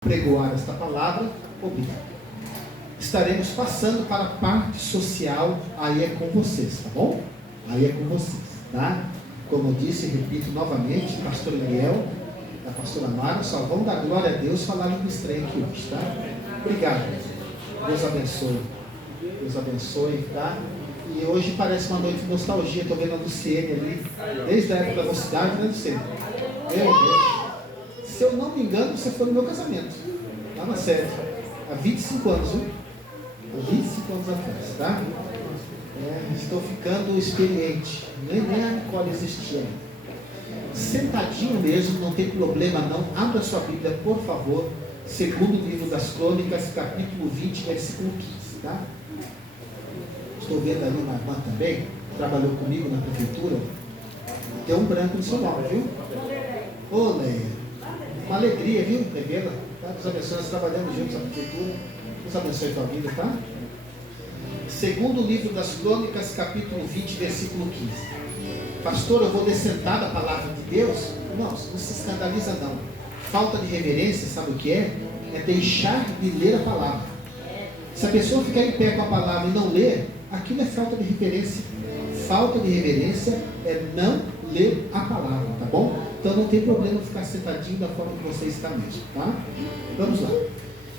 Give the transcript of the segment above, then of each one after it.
pregoar esta palavra, obrigado. Estaremos passando para a parte social, aí é com vocês, tá bom? Aí é com vocês, tá? Como eu disse, repito novamente, pastor Miguel, a pastora Mara, só vão dar glória a Deus falar língua estranha aqui hoje, tá? Obrigado. Deus abençoe. Deus abençoe, tá? E hoje parece uma noite de nostalgia, estou vendo a Luciene ali, desde a época da mocidade, né, Luciene? Meu Deus. Se eu não me engano, você foi no meu casamento, lá na sede, há 25 anos, viu? Há 25 anos atrás, tá? Estou ficando experiente, nem a Nicole existia. Sentadinho mesmo, não tem problema não, abra sua Bíblia, por favor, segundo livro das Crônicas, capítulo 20, versículo 15, tá? Estou vendo ali uma irmã também, trabalhou comigo na prefeitura, tem um branco no seu nome, viu? Ô, Leia, uma alegria, viu, Revela? Tá? Deus abençoe, nós trabalhamos juntos na prefeitura, Deus abençoe a tua vida, tá? Segundo livro das Crônicas, capítulo 20, versículo 15. Pastor, eu vou descentar da palavra de Deus? Não se escandaliza não. Falta de reverência, sabe o que é? É deixar de ler a palavra. Se a pessoa ficar em pé com a palavra e não ler, aquilo é falta de reverência. Falta de reverência é não ler a palavra, tá bom? Então não tem problema ficar sentadinho da forma que você está mesmo, tá? Vamos lá.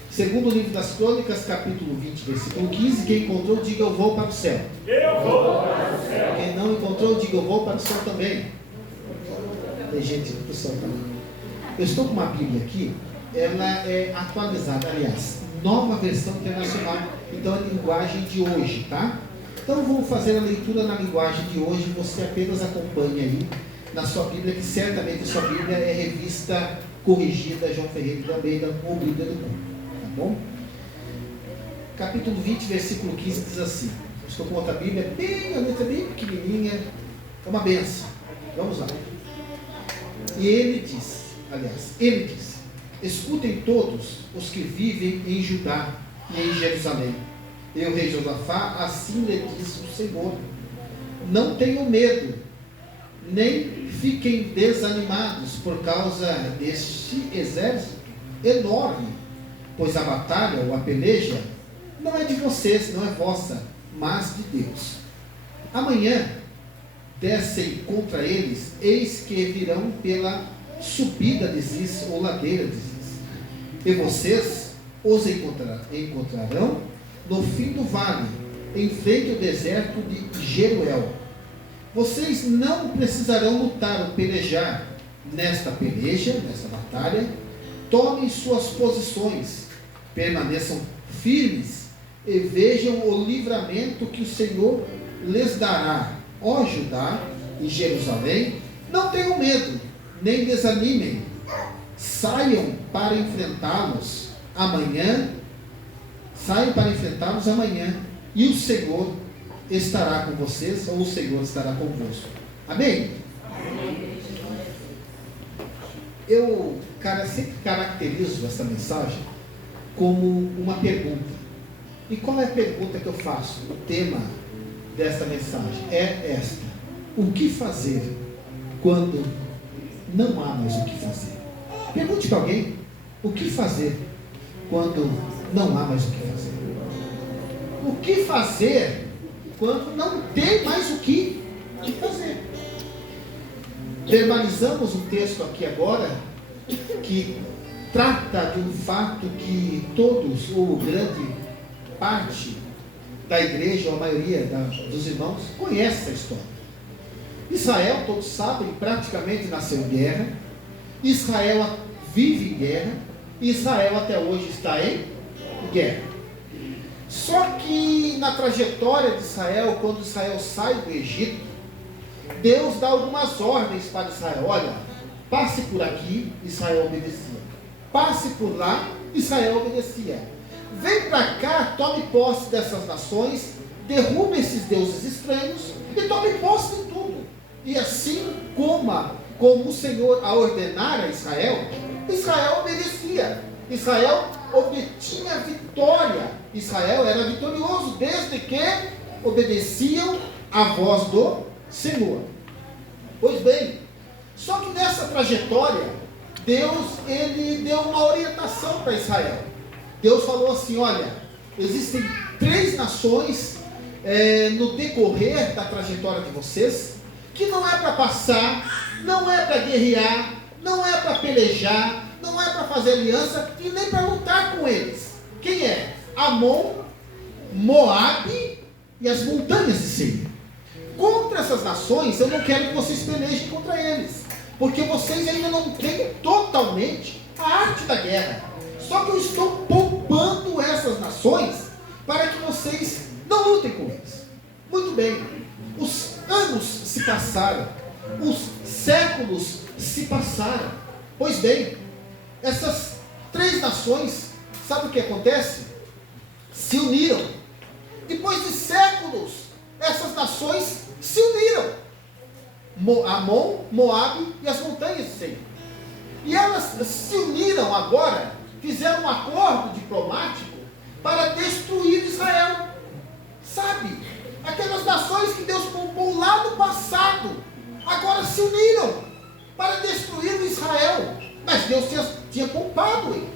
Segundo o livro das Crônicas, capítulo 20, versículo 15, quem encontrou, diga eu vou para o céu. Eu vou para o céu. Quem não encontrou, diga eu vou para o céu também. Tem gente indo para o céu também. Eu estou com uma Bíblia aqui, ela é atualizada, aliás, nova versão internacional, então é a linguagem de hoje, tá? Então vamos fazer a leitura na linguagem de hoje, você apenas acompanha aí na sua Bíblia, que certamente a sua Bíblia é revista corrigida João Ferreira de Almeida ou Bíblia do Mundo, tá bom? Capítulo 20, versículo 15 diz assim, estou com outra Bíblia, a letra bem pequenininha, é uma benção, vamos lá. E ele diz, escutem todos os que vivem em Judá e em Jerusalém. Eu, rei Josafá, assim lhe diz o Senhor, não tenham medo, nem fiquem desanimados por causa deste exército enorme, pois a batalha ou a peleja não é de vocês, não é vossa, mas de Deus. Amanhã descem contra eles, eis que virão pela subida de Ziz ou ladeira de Ziz, e vocês os encontrarão no fim do vale, em frente ao deserto de Jeruel. Vocês não precisarão lutar ou pelejar nesta batalha. Tomem suas posições, permaneçam firmes e vejam o livramento que o Senhor lhes dará. Ó Judá e Jerusalém, não tenham medo, nem desanimem. Saiam para enfrentá-los amanhã, e o Senhor estará com vocês, ou o Senhor estará convosco. Amém? Eu, sempre caracterizo essa mensagem como uma pergunta. E qual é a pergunta que eu faço? O tema desta mensagem é esta: o que fazer quando não há mais o que fazer? Pergunte para alguém: o que fazer quando não há mais o que fazer? O que fazer quando não tem mais o que fazer? Verbalizamos um texto aqui agora que trata de um fato que todos, ou grande parte da igreja, ou a maioria dos irmãos, conhece essa história. Israel, todos sabem, praticamente nasceu em guerra. Israel vive em guerra. Israel até hoje está em guerra. Só que na trajetória de Israel, quando Israel sai do Egito, Deus dá algumas ordens para Israel. Olha, passe por aqui, Israel obedecia. Passe por lá, Israel obedecia. Vem para cá, tome posse dessas nações, derrube esses deuses estranhos e tome posse de tudo. E assim como o Senhor a ordenar a Israel, Israel obedecia. Israel obtinha vitória. Israel era vitorioso desde que obedeciam à voz do Senhor. Pois bem, só que nessa trajetória Deus, ele deu uma orientação para Israel. Deus falou assim: olha, existem 3 nações no decorrer da trajetória de vocês, que não é para passar, não é para guerrear, não é para pelejar, não é para fazer aliança e nem para lutar com eles. Quem é? Amon, Moabe e as montanhas de Seir. Contra essas nações, eu não quero que vocês pelejem contra eles, porque vocês ainda não têm totalmente a arte da guerra. Só que eu estou poupando essas nações para que vocês não lutem com eles. Muito bem, os anos se passaram, os séculos se passaram. Pois bem, essas 3 nações, sabe o que acontece? Se uniram. Depois de séculos, essas nações se uniram. Amon, Moabe e as montanhas de Seir. E elas se uniram agora, fizeram um acordo diplomático para destruir Israel. Sabe? Aquelas nações que Deus poupou lá no passado, agora se uniram para destruir Israel. Mas Deus tinha poupado eles.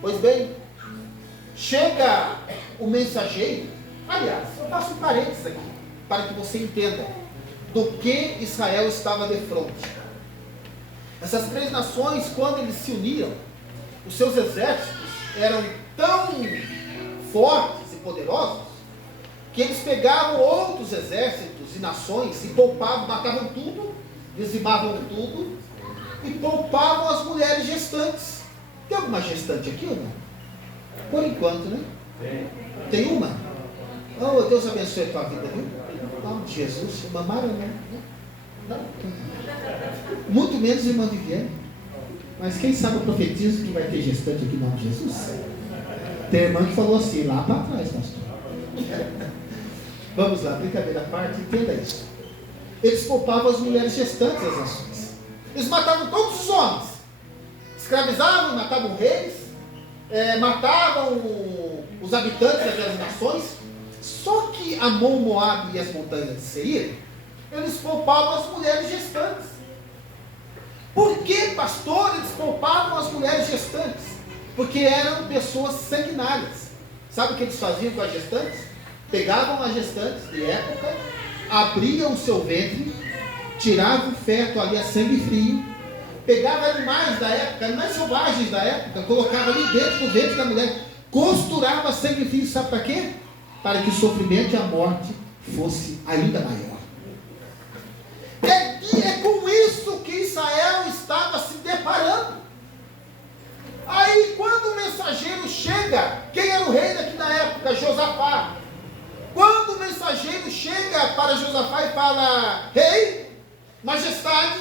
Pois bem, chega o mensageiro. Aliás, eu faço um parênteses aqui, para que você entenda do que Israel estava de frente. Essas 3 nações, quando eles se uniram, os seus exércitos eram tão fortes e poderosos, que eles pegavam outros exércitos e nações e poupavam, matavam tudo, dizimavam tudo, e poupavam as mulheres gestantes. Tem alguma gestante aqui ou não? Por enquanto, né? Tem uma? Oh, Deus abençoe a tua vida, viu? Em nome de Jesus, mamaram, né? Não. Muito menos irmã Viviane. Mas quem sabe eu profetizo que vai ter gestante aqui em nome de Jesus? Tem irmã que falou assim, lá para trás, pastor. Vamos lá, brincadeira à parte, entenda isso. Eles poupavam as mulheres gestantes das nações. Eles matavam todos os homens. Escravizavam, matavam reis, matavam os habitantes daquelas nações. Só que Amon, Moabe e as montanhas de Seir, eles poupavam as mulheres gestantes. Por que, pastor, eles poupavam as mulheres gestantes? Porque eram pessoas sanguinárias. Sabe o que eles faziam com as gestantes? Pegavam as gestantes de época, abriam o seu ventre, tiravam o feto ali a sangue frio, pegavam animais da época, animais selvagens da época, colocavam ali dentro do ventre da mulher, costurava sangue frio, sabe para quê? Para que o sofrimento e a morte fosse ainda maior. É com isso que Israel estava se deparando. Aí quando o mensageiro chega, quem era o rei daqui na época? Josafá. Quando o mensageiro chega para Josafá e fala: rei, majestade,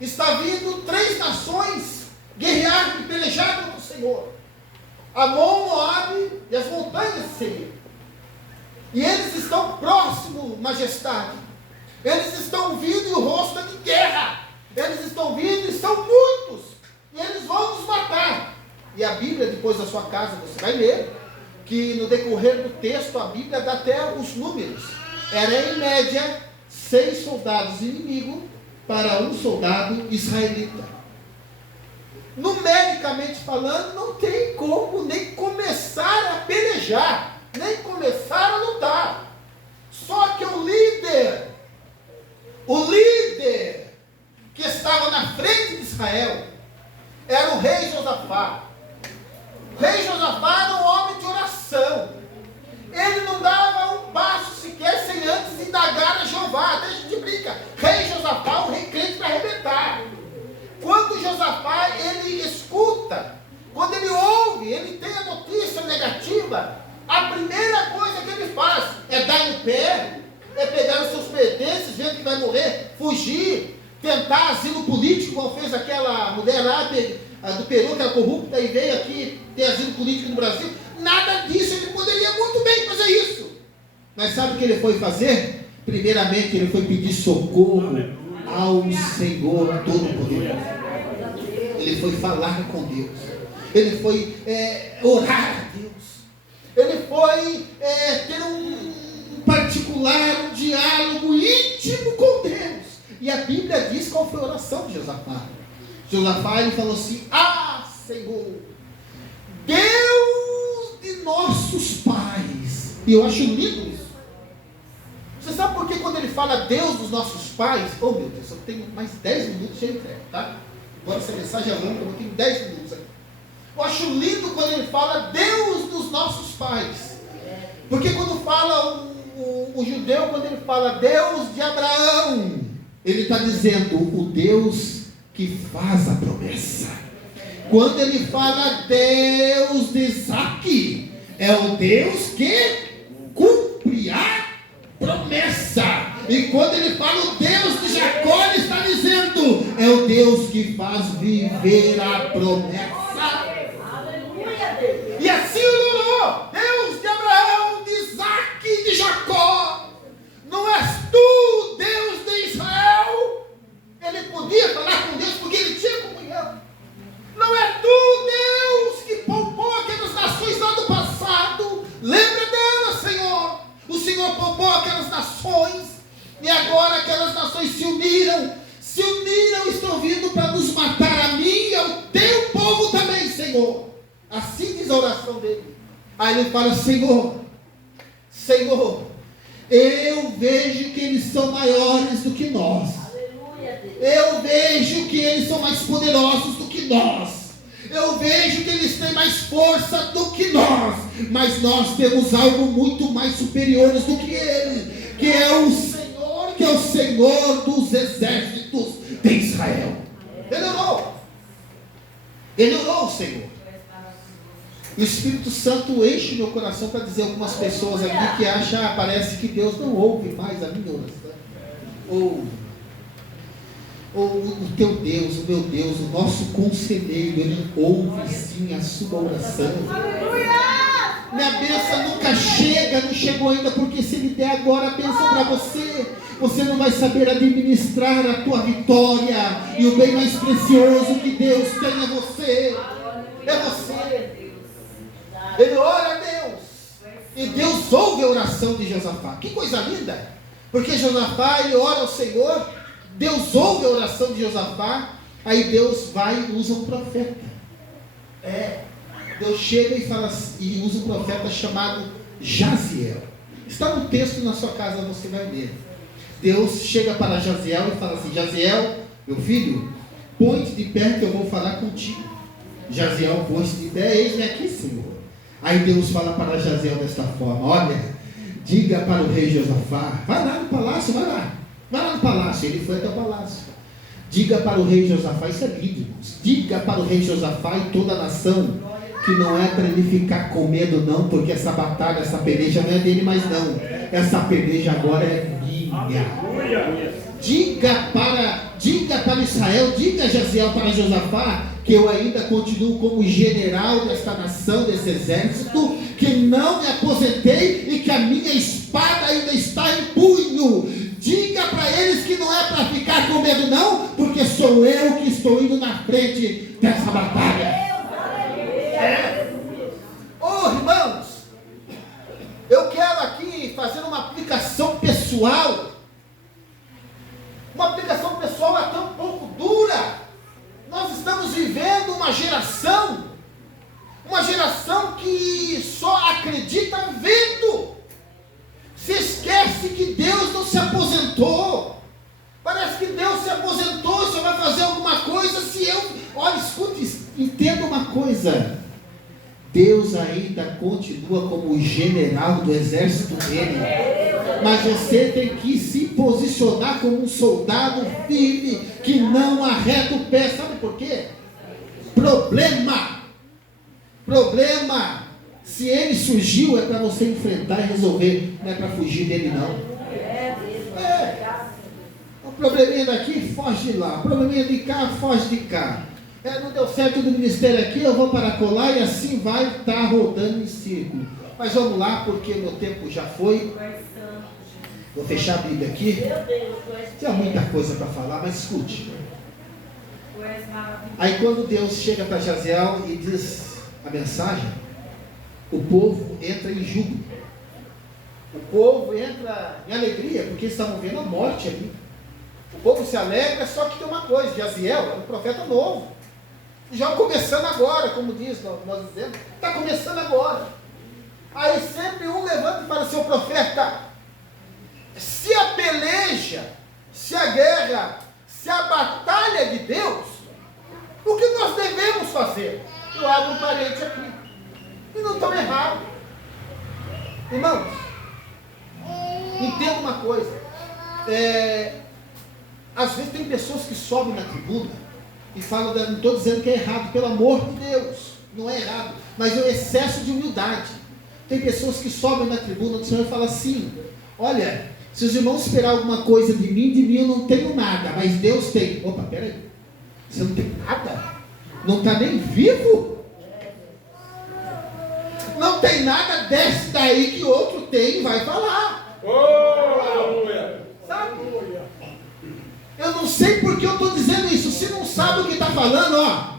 está vindo 3 nações guerrear e pelejar contra o Senhor: Amon, Moabe e as montanhas de Seir. E eles estão próximos, majestade. Eles estão vindo e o rosto é de guerra. Eles estão vindo e são muitos. E eles vão nos matar. E a Bíblia, depois da sua casa, você vai ler, que no decorrer do texto, a Bíblia dá até os números. Era em média 6 soldados inimigos para 1 soldado israelita. Numericamente falando, não tem como nem começar a pelejar, nem começar a lutar. Só que o líder que estava na frente de Israel era o rei Josafá. O rei Josafá era um homem de oração. Ele não dava um passo sequer sem antes indagar a Jeová. Até a gente brinca, rei Josafá, o rei crente para arrebentar. Quando Josafá, ele escuta, quando ele ouve, ele tem a notícia negativa, a primeira coisa que ele faz é dar no pé, é pegar os seus pertences, vendo que vai morrer, fugir, tentar asilo político, como fez aquela mulher lá do Peru, que era corrupta e veio aqui ter asilo político no Brasil. Nada disso, ele poderia muito bem fazer isso. Mas sabe o que ele foi fazer? Primeiramente, ele foi pedir socorro ao Senhor Todo-Poderoso. Ele foi falar com Deus. Ele foi orar a Deus. Ele foi ter um particular, um diálogo íntimo com Deus. E a Bíblia diz qual foi a oração de Josafá. Josafá, ele falou assim: ah, Senhor, Deus de nossos pais. E eu acho lindo isso. Você sabe por que quando ele fala Deus dos nossos pais? Oh meu Deus, eu tenho mais 10 minutos de entrega, tá? Agora essa mensagem é longa, eu tenho 10 minutos aqui. Eu acho lindo quando ele fala Deus dos nossos pais. Porque quando fala o judeu, quando ele fala Deus de Abraão, ele está dizendo o Deus que faz a promessa. Quando ele fala Deus de Isaac, é o Deus que cumpre a promessa. E quando ele fala o Deus de Jacó, ele está dizendo é o Deus que faz viver a promessa. E assim ele orou: Deus de Abraão, de Isaac e de Jacó, não és tu Deus de Israel? Ele podia falar com Deus porque ele tinha comunhão. Não é tu Deus que poupou aquelas nações lá do passado? Lembra delas, Senhor. O Senhor poupou aquelas nações e agora aquelas nações se uniram, estão vindo para nos matar, a mim e ao teu povo também, Senhor. Assim diz a oração dele. Aí ele fala: Senhor, eu vejo que eles são maiores do que nós. Eu vejo que eles são mais poderosos do que nós. Eu vejo que eles têm mais força do que nós. Mas nós temos algo muito mais superior do que eles, que é o Senhor, que é o Senhor dos exércitos de Israel. Ele orou, Senhor. E o Espírito Santo enche meu coração para dizer a algumas pessoas aqui que acham, parece que Deus não ouve mais a minha oração. Ou o teu Deus, o meu Deus, o nosso conselheiro, ele ouve sim a sua oração. Minha bênção nunca chega, não chegou ainda, porque se ele der agora a bênção para você, você não vai saber administrar a tua vitória, e o bem mais precioso que Deus tem é você. É você. Ele ora a Deus, e Deus ouve a oração de Josafá. Que coisa linda, porque Josafá, ele ora ao Senhor, Deus ouve a oração de Josafá, aí Deus vai e usa um profeta. Deus chega e fala, e usa um profeta chamado Jaziel. Está no texto na sua casa, você vai ler. Deus chega para Jaziel e fala assim: Jaziel, meu filho, põe-te de pé que eu vou falar contigo. Jaziel pôs-se de pé: eis-me aqui, Senhor. Aí Deus fala para Jaziel desta forma: olha, diga para o rei Josafá, vai lá no palácio, vai lá no palácio. Ele foi até o palácio. Diga para o rei Josafá, isso é lindo, irmãos. Diga para o rei Josafá e toda a nação que não é para ele ficar com medo não, porque essa batalha, essa peleja não é dele mais não. Essa peleja agora é minha. Diga para Israel, diga Jaziel para Josafá, que eu ainda continuo como general desta nação, desse exército, que não me aposentei e que a minha espada ainda está em punho. Diga para eles que não é para ficar com medo não, porque sou eu que estou indo na frente dessa batalha. Irmãos, eu quero aqui fazer uma aplicação pessoal. Uma aplicação pessoal até um pouco dura. Nós estamos vivendo uma geração que só acredita vendo. Se esquece que Deus não se aposentou. Parece que Deus se aposentou, só vai fazer alguma coisa se eu... Olha, escute, entenda uma coisa. Deus ainda continua como o general do exército dele. Mas você tem que se posicionar como um soldado firme, que não arreta o pé. Sabe por quê? Problema. Se ele surgiu, é para você enfrentar e resolver. Não é para fugir dele não. O probleminha daqui, foge de lá. O probleminha de cá, foge de cá. Não deu certo do ministério aqui, eu vou para colar, e assim vai estar rodando em círculo. Mas vamos lá, porque meu tempo já foi. Vou fechar a Bíblia aqui. Tem muita coisa para falar, mas escute. Aí quando Deus chega para Jaziel e diz a mensagem, o povo entra em júbilo. O povo entra em alegria, porque eles estavam vendo a morte ali. O povo se alegra, só que tem uma coisa, Jaziel era um profeta novo. Já começando agora, como diz, nós dizemos, está começando agora. Aí sempre um levanta e fala, seu profeta, se a peleja, se a guerra, se a batalha é de Deus, o que nós devemos fazer? Eu abro um parênteses aqui. E não estão errados. Irmãos, entenda uma coisa. Às vezes tem pessoas que sobem na tribuna e falam, não estou dizendo que é errado, pelo amor de Deus, não é errado, mas é o excesso de humildade. Tem pessoas que sobem na tribuna do Senhor e falam assim, olha, se os irmãos esperar alguma coisa de mim eu não tenho nada, mas Deus tem. Opa, peraí, você não tem nada? Não está nem vivo? Não tem nada, desce daí que outro tem e vai falar. Sabe? Eu não sei porque eu estou dizendo isso. Se não sabe o que está falando, ó,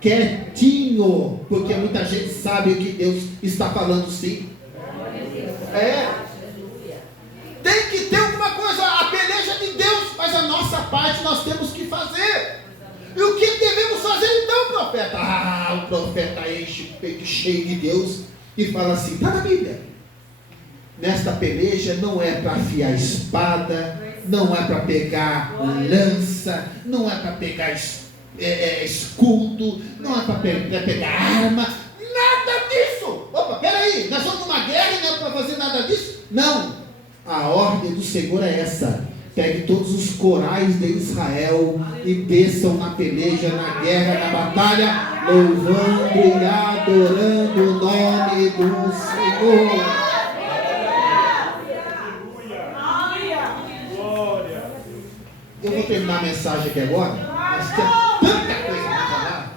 quietinho, porque muita gente sabe o que Deus está falando, sim. Tem que ter alguma coisa, a peleja de Deus, mas a nossa parte nós temos que fazer. E o que devemos fazer então, profeta? O profeta enche o peito cheio de Deus e fala assim, está na Bíblia. Nesta peleja não é para afiar espada, não é para pegar lança, não é para pegar escudo, não é para pegar arma, nada disso. Opa, peraí, nós somos numa guerra e não é para fazer nada disso? Não, a ordem do Senhor é essa. Pegue todos os corais de Israel e desçam na peleja, na guerra, na batalha, louvando e adorando o nome do Senhor. Eu vou terminar a mensagem aqui agora, mas tem tanta coisa para falar.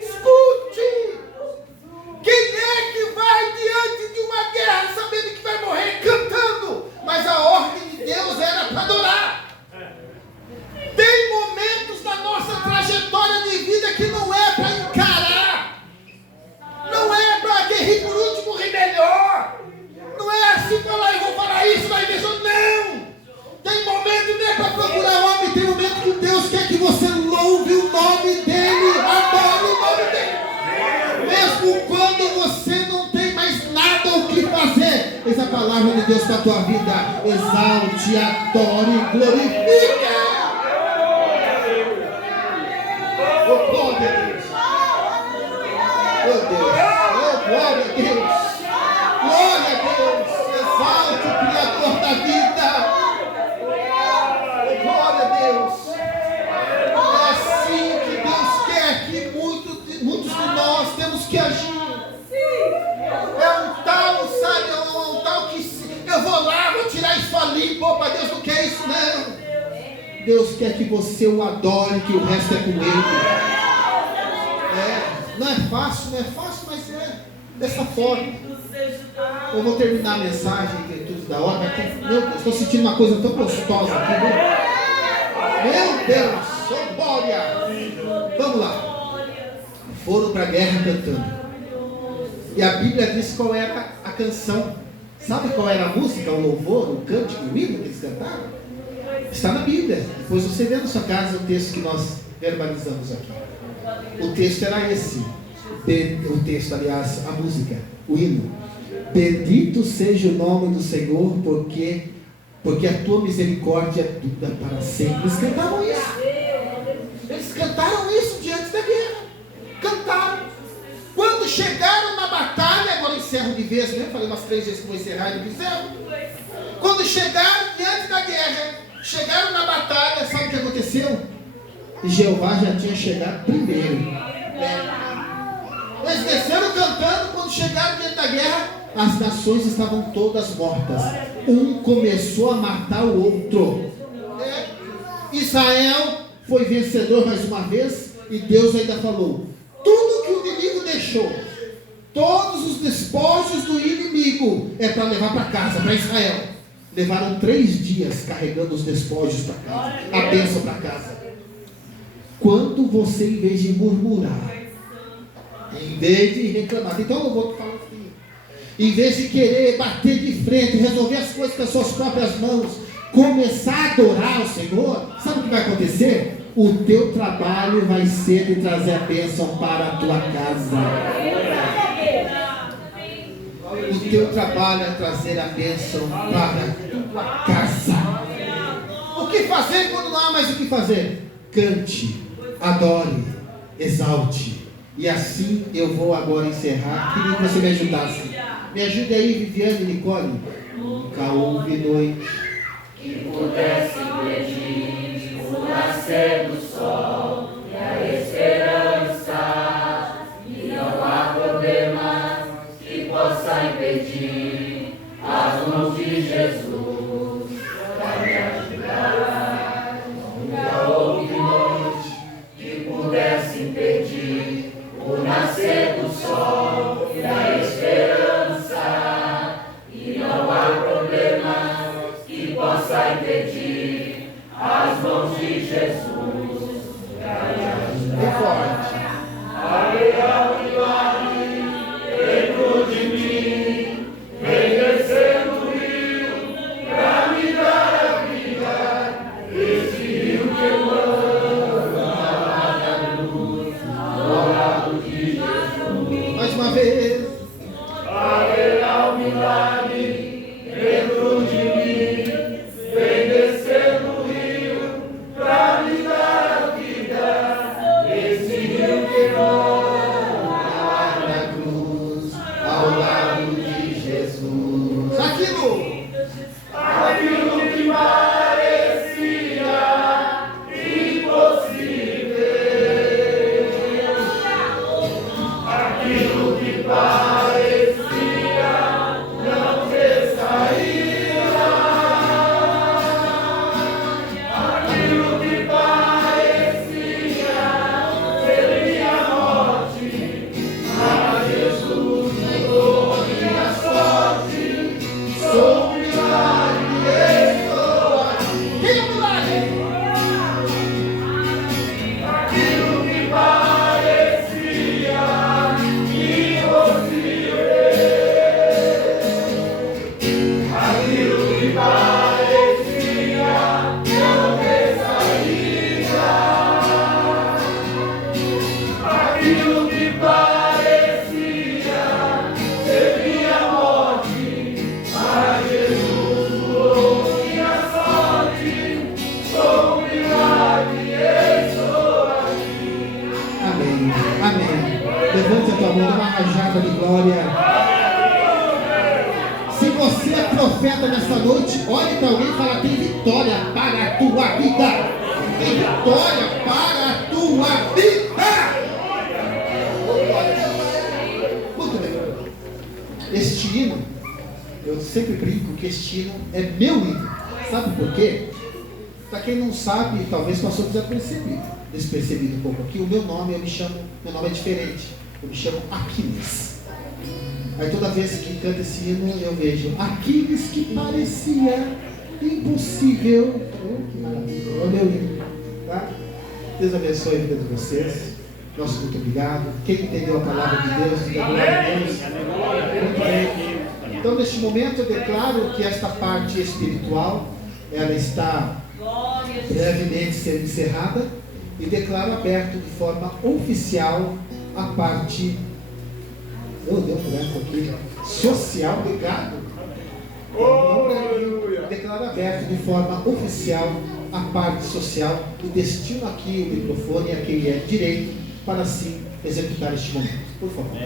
Escute! Quem é que vai diante de uma guerra sabendo que vai morrer cantando? Mas a ordem de Deus era para adorar. Tem momentos na nossa trajetória de vida que não é para encarar, não é para quem ri por último ri melhor, não é assim falar, eu vou falar isso, vai ver, não. Tem momento que não é para procurar homem, tem momento que Deus quer que você louve o nome dEle, adore o nome dEle, mesmo quando você não tem mais nada o que fazer. Eis a palavra de Deus para a tua vida, exalte, adore, glorifique. Oh, glória a Deus! Meu Deus! Oh, glória a Deus! Glória a Deus! Exalte o Criador da vida! Oh, glória a Deus! É assim que Deus quer que muitos de nós temos que agir. É um tal, sabe? É um tal que eu vou lá, vou tirar isso ali. Opa, Deus não quer isso, não. Deus quer que você o adore, que o resto é com Ele. Não é fácil, mas é dessa forma. Eu vou terminar a mensagem em virtude da hora. Meu Deus, estou sentindo uma coisa tão gostosa aqui. Meu Deus, oh, glória! Vamos lá. Foram para a guerra cantando. E a Bíblia diz qual era a canção. Sabe qual era a música, o louvor, o cântico, o hino que eles cantaram? Está na Bíblia. Depois você vê na sua casa o texto que nós verbalizamos aqui. O texto era esse. O texto, aliás, a música, o hino. Bendito seja o nome do Senhor, porque a tua misericórdia dura para sempre. Eles cantavam isso. Eles cantaram isso diante da guerra. Cantaram. Quando chegaram na batalha, agora encerro de vez, né? Falei umas 3 vezes que vou encerrar e não encerro. Quando chegaram diante da guerra, chegaram na batalha, sabe o que aconteceu? Jeová já tinha chegado primeiro. Eles desceram cantando. Quando chegaram diante da guerra, as nações estavam todas mortas. Um começou a matar o outro. Israel foi vencedor mais uma vez. E Deus ainda falou: tudo que o inimigo deixou, todos os despojos do inimigo, é para levar para casa, para Israel. Levaram 3 dias carregando os despojos para casa, a bênção para casa. quando você, em vez de murmurar, em vez de reclamar, então eu vou falar assim, em vez de querer bater de frente, resolver as coisas com as suas próprias mãos, começar a adorar o Senhor, sabe o que vai acontecer? O teu trabalho vai ser de trazer a bênção para a tua casa. O teu trabalho é trazer a bênção para a tua casa. O que fazer quando não há mais o que fazer? Cante, adore, exalte. E assim eu vou agora encerrar. Queria que você me ajudasse. Me ajude aí, Viviane e Nicole. Nunca houve noite que pudesse impedir o nascer do sol e a esperança, e não há problema que possa impedir as mãos de Jesus para me ajudar. Nunca houve noite que pudesse impedir o nascer do sol e a esperança, e não há problema que possa impedir as mãos de Jesus para me ajudar. Bem forte. Aleluia, milagre dentro de mim, vem descer no rio para me dar a vida. Esse rio que eu amo, a luz, ao lado de Jesus. Mais uma vez. Haverá um milagre dentro de mim, vem descer no rio pra me dar a vida. Esse rio que Na cruz, ao lado de Jesus. Aquilo que parecia impossível, aquilo que parecia não ter saída, aquilo que parecia ser minha morte, mas Jesus mudou minha sorte. Sou um milagre, estou aqui. Quem é o milagre? Aquilo que parecia impossível, aquilo que parecia não ter saída, aquilo que parecia ser minha morte, mas Jesus mudou minha sorte. Sou um milagre, estou aqui. Amém. Amém. Levante a tua mão, dá uma rajada de glória. Se você é profeta nessa noite, olhe para alguém e fala: tem vitória para a tua vida. Tem vitória para a tua vida. Muito bem. Este hino, eu sempre brinco que este hino é meu hino. Sabe por quê? Para quem não sabe, talvez passou despercebido um pouco aqui. O meu nome, meu nome é diferente. Eu me chamo Aquiles. Aí toda vez que canta esse hino, eu vejo Aquiles que parecia impossível. Oh, que maravilha. É o meu hino. Tá? Deus abençoe a vida de vocês. Nosso muito obrigado. Quem entendeu a palavra de Deus, diga glória a Deus. Muito bem. Então, neste momento, eu declaro que esta parte espiritual, ela está brevemente sendo encerrada, e declaro aberto de forma oficial a parte, deu um branco aqui, social, obrigado. Declaro aberto de forma oficial a parte social e destino aqui o microfone a quem é direito para assim executar este momento. Por favor.